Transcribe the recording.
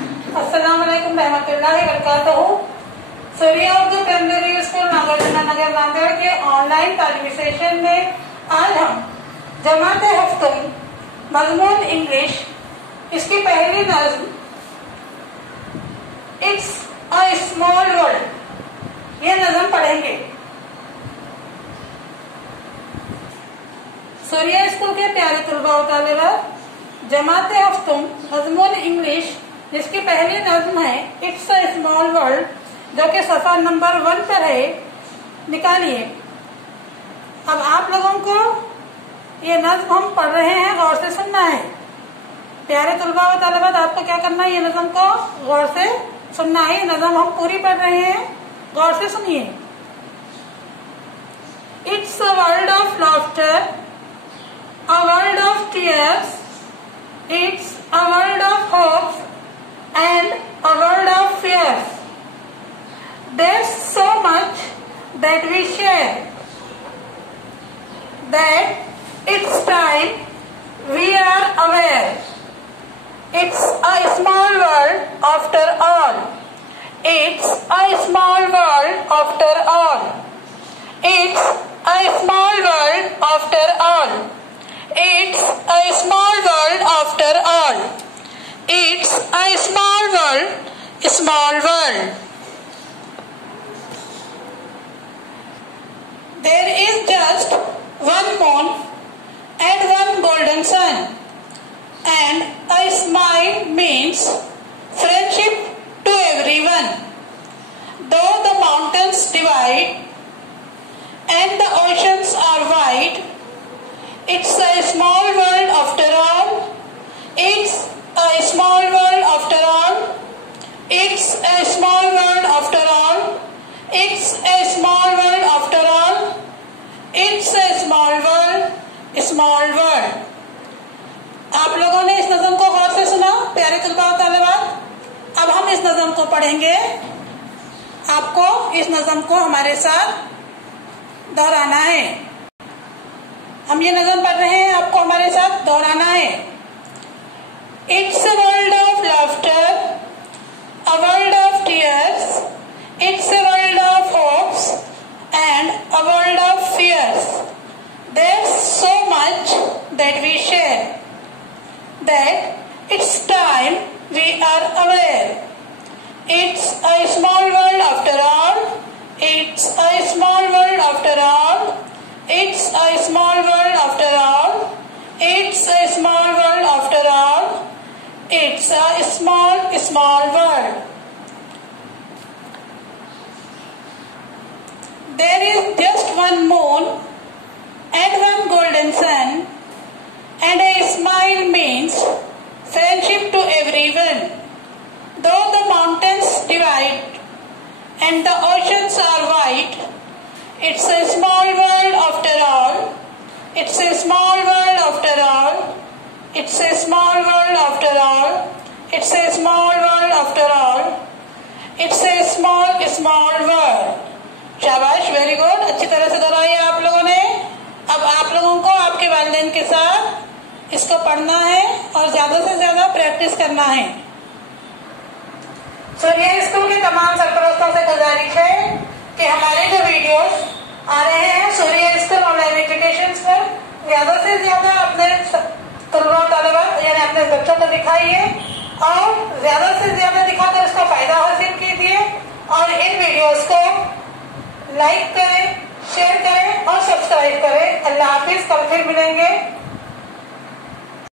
अस्सलाम वालेकुम रहमतुल्लाहि व बरकातहू। सूर्या उर्दू प्राइमरी स्कूल नागार्जुन नगर नांदेड़ के ऑनलाइन तालीमी सेशन में आज हम जमात हफ्तुम मजमून इंग्लिश इसकी पहली नज्म इट्स अ स्मॉल वर्ल्ड ये नज्म पढ़ेंगे। सूर्या स्कूल के प्यारे तलबा व तालिबात, जमात हफ्तुम मजमून इंग्लिश जिसकी पहली नज्म है इट्स अ स्मॉल वर्ल्ड, जो कि सफा नंबर 1 पर है, निकालिए। अब आप लोगों को ये नज्म हम पढ़ रहे हैं, गौर से सुनना है। प्यारे तलबा व तालिबात, आपको क्या करना है, ये नज्म को गौर से सुनना है। ये नज्म हम पूरी पढ़ रहे हैं, गौर से सुनिए। It's a world of laughter, a world of tears, it's a world of hopes and a world of fears. There's so much that we share that it's time we are aware. It's a small world after all. It's a small world after all. It's a small world after all. It's a small world after all. It's a small world, small world. There is just one moon and one golden sun, and a smile means friendship to everyone. Though the mountains divide and the oceans are wide, it's a small world after all. It's a small world after all. It's a small world after all. It's a small world after all. It's a small world, small world. आप लोगों ने इस नज़म को गौर से सुना, प्यारे तलबा व तालिबात। अब हम इस नज़म को पढ़ेंगे। आपको इस नज़म को हमारे साथ दोहराना है। हम ये नज़म पढ़ रहे हैं, आपको हमारे साथ दोहराना है। It's a world of laughter, a world of tears, it's a world of hopes and a world of fears. There's so much that we share that it's time we are aware. It's a small world after all. It's a small world after all. It's a small world after all. It's a small world after all. It's a small world. There is just one moon and one golden sun, and a smile means friendship to everyone. Though the mountains divide and the oceans are wide, it's a small world after all. It's a small world after all. It's a small world after all. It's a small world after all. It's a small world. शाबाश, very good, अच्छी तरह से दोहराइए आप लोगों ने। अब आप लोगों को आपके वालिदैन के साथ इसको पढ़ना है और ज्यादा से ज्यादा प्रैक्टिस करना है। सूर्या स्कूल के तमाम सरपरस्तों से गुजारिश है कि हमारे जो वीडियोस आ रहे हैं सूर्या स्कूल ऑनलाइन एजुकेशन पर, ज्यादा से ज्यादा अपने तलबा तालिबात यानी अपने बच्चों को दिखाइए और ज्यादा से ज्यादा दिखाकर उसका फायदा हासिल कीजिए। और इन वीडियोस को लाइक करें, शेयर करें और सब्सक्राइब करें। अल्लाह हाफिज, कल फिर मिलेंगे।